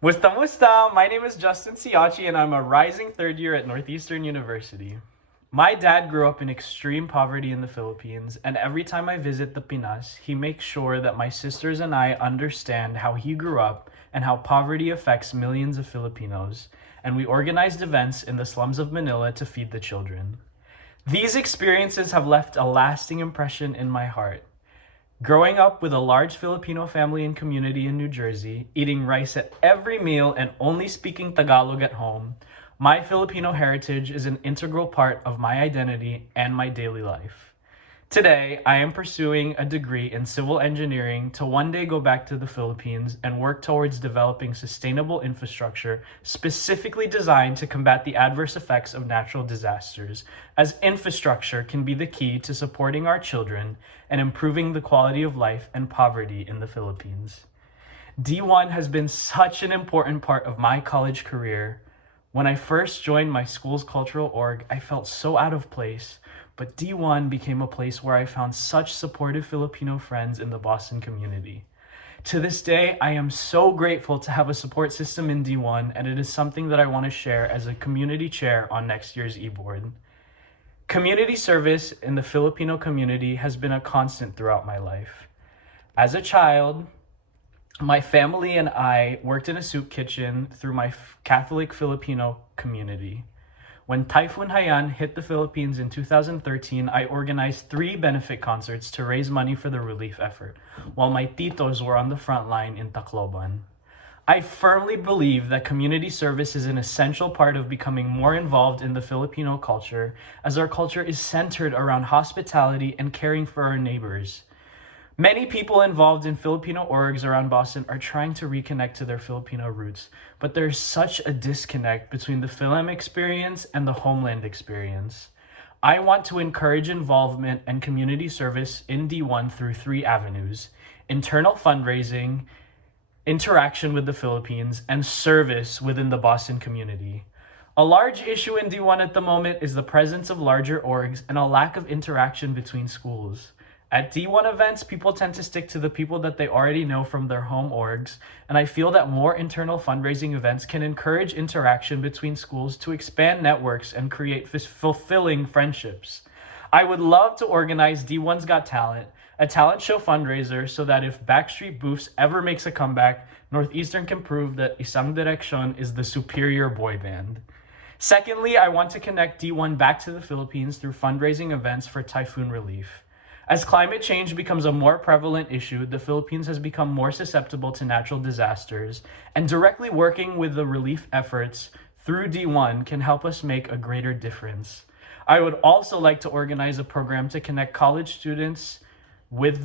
Musta musta! My name is Justin Siochi and I'm a rising third year at Northeastern University. My dad grew up in extreme poverty in the Philippines, and every time I visit the Pinas, he makes sure that my sisters and I understand how he grew up and how poverty affects millions of Filipinos, and we organized events in the slums of Manila to feed the children. These experiences have left a lasting impression in my heart. Growing up with a large Filipino family and community in New Jersey, eating rice at every meal and only speaking Tagalog at home, my Filipino heritage is an integral part of my identity and my daily life. Today, I am pursuing a degree in civil engineering to one day go back to the Philippines and work towards developing sustainable infrastructure specifically designed to combat the adverse effects of natural disasters, as infrastructure can be the key to supporting our children and improving the quality of life and poverty in the Philippines. D1 has been such an important part of my college career. When I first joined my school's cultural org, I felt so out of place, but D1 became a place where I found such supportive Filipino friends in the Boston community. To this day, I am so grateful to have a support system in D1, and it is something that I want to share as a community chair on next year's e-board. Community service in the Filipino community has been a constant throughout my life. As a child, my family and I worked in a soup kitchen through my Catholic Filipino community. When Typhoon Haiyan hit the Philippines in 2013, I organized 3 benefit concerts to raise money for the relief effort, while my titos were on the front line in Tacloban. I firmly believe that community service is an essential part of becoming more involved in the Filipino culture, as our culture is centered around hospitality and caring for our neighbors. Many people involved in Filipino orgs around Boston are trying to reconnect to their Filipino roots, but there's such a disconnect between the Philem experience and the homeland experience. I want to encourage involvement and community service in D1 through 3 avenues: internal fundraising, interaction with the Philippines, and service within the Boston community. A large issue in D1 at the moment is the presence of larger orgs and a lack of interaction between schools. At D1 events, people tend to stick to the people that they already know from their home orgs, and I feel that more internal fundraising events can encourage interaction between schools to expand networks and create fulfilling friendships. I would love to organize D1's Got Talent, a talent show fundraiser, so that if Backstreet Boofs ever makes a comeback, Northeastern can prove that Isang Direksyon is the superior boy band. Secondly, I want to connect D1 back to the Philippines through fundraising events for typhoon relief. As climate change becomes a more prevalent issue, the Philippines has become more susceptible to natural disasters, and directly working with the relief efforts through D1 can help us make a greater difference. I would also like to organize a program to connect college students in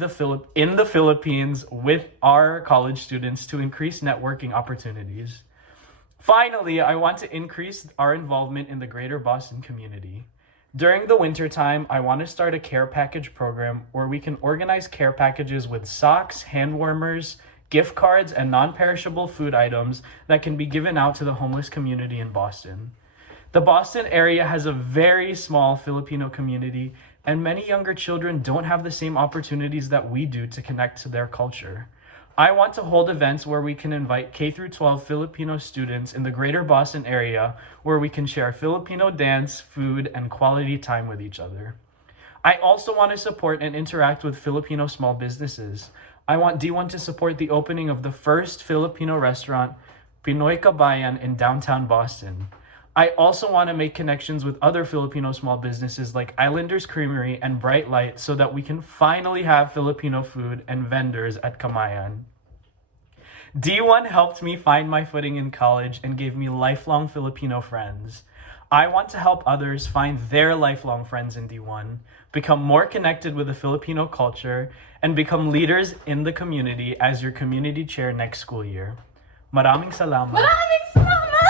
the Philippines with our college students to increase networking opportunities. Finally, I want to increase our involvement in the greater Boston community. During the wintertime, I want to start a care package program where we can organize care packages with socks, hand warmers, gift cards, and non-perishable food items that can be given out to the homeless community in Boston. The Boston area has a very small Filipino community, and many younger children don't have the same opportunities that we do to connect to their culture. I want to hold events where we can invite K through 12 Filipino students in the greater Boston area where we can share Filipino dance, food, and quality time with each other. I also want to support and interact with Filipino small businesses. I want D1 to support the opening of the first Filipino restaurant, Pinoy Kabayan, in downtown Boston. I also want to make connections with other Filipino small businesses like Islanders Creamery and Bright Light so that we can finally have Filipino food and vendors at Kamayan. D1 helped me find my footing in college and gave me lifelong Filipino friends. I want to help others find their lifelong friends in D1, become more connected with the Filipino culture, and become leaders in the community as your community chair next school year. Maraming salamat.